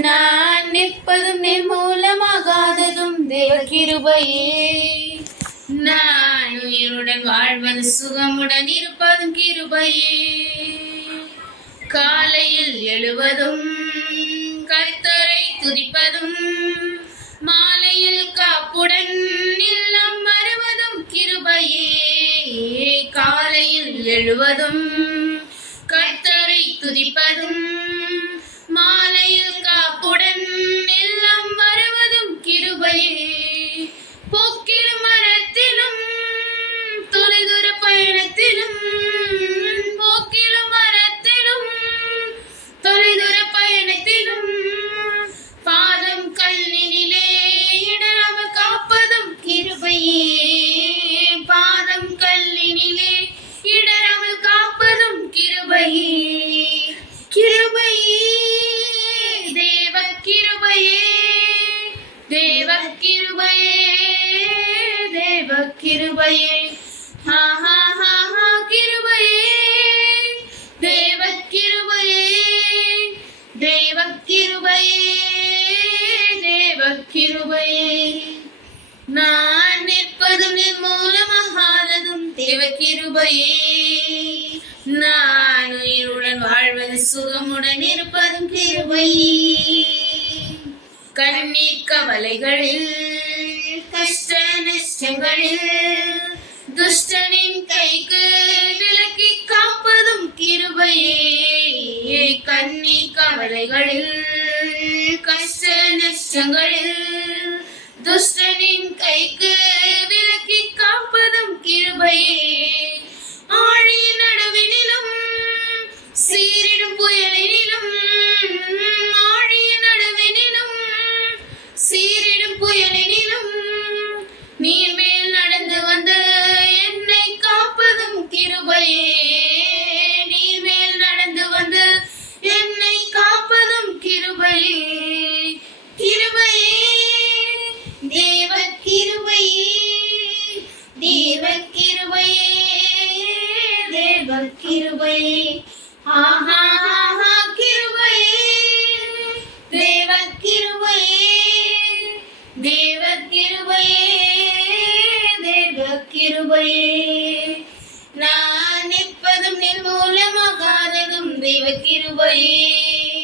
நான் நிற்பதும் நிர்மூலமாகாததும் தேவ கிருபையே. நான் உயிருடன் வாழ்வது சுகமுடன் இருப்பதும் கிருபையே. காலையில் எழுவதும் கர்த்தரை துதிப்பதும் மாலையில் காப்புடன் இல்லம் வருவதும் கிருபையே. காலையில் எழுவதும் கர்த்தரை துதிப்பதும் மாலையில் காப்புடன் இல்லம் வருவதும் கிருபையே. போக்கிலும் மரத்திலும் தொலைதூர பயணத்திலும் போக்கிலும் மரத்திலும் தொலைதூர பயணத்திலும் பாதம் கல்லினிலே இடராமல் காப்பதும் கிருபையே. பாதம் கல்லினிலே இடராமல் காப்பதும் கிருபையே. கிருபையே தேவ கிருபையே. தேவ கிருபையே. தேவ கிருபையே. ஹா ஹா ஹா ஹா கிருபையே. தேவ கிருபையே. தேவ கிருபையே. தேவ கிருபையே. நான் நிற்பதும் நிர்மூலமாகாததும் தேவ கிருபையே. நான் உயிருடன் வாழ்வது சுகமுடன் இருப்பதும் கிருபையே. கண்ணீர் கவலைகளில் கஷ்ட நஷ்டங்களில் துஷ்டனின் கைக்கு விலக்கி காப்பதும் கிருபையே. கண்ணீர் கவலைகளில் கஷ்ட நஷ்டங்களில் துஷ்டனின் கைக்கு விலக்கி காப்பதும் கிருபையே. ஆழியின் நடுவினிலும் சீரிடும் புயலினிலும் ஆழியின் நடுவினிலும் சீரிடும் புயலினிலும் நீர் மேல் நடந்து வந்து என்னை காப்பதும் கிருபையே. நீர் மேல் நடந்து வந்து என்னை காப்பதும் கிருபையே. கிருபையே தேவ கிருபையே. தேவ கிருபையே. தேவ கிருபையே. ஆஹா ஆஹா கிருபையே. தேவ கிருபையே. தேவ கிருபையே. தேவ கிருபையே. நான் நிற்பதும் நிர்மூலமாகாததும் தேவ கிருபையே.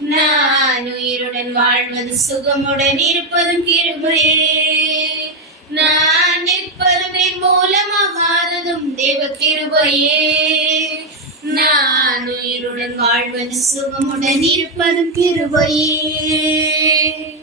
நான் உயிருடன் வாழ்வது சுகமுடன் இருப்பதும் கிருபையே. நான் நிற்பதும் நிர்மூலமாகாததும் தேவ கிருபையே. நான் உயிருடன் வாழ்வது சுகமுடன் இருப்பதும் கிருபையே.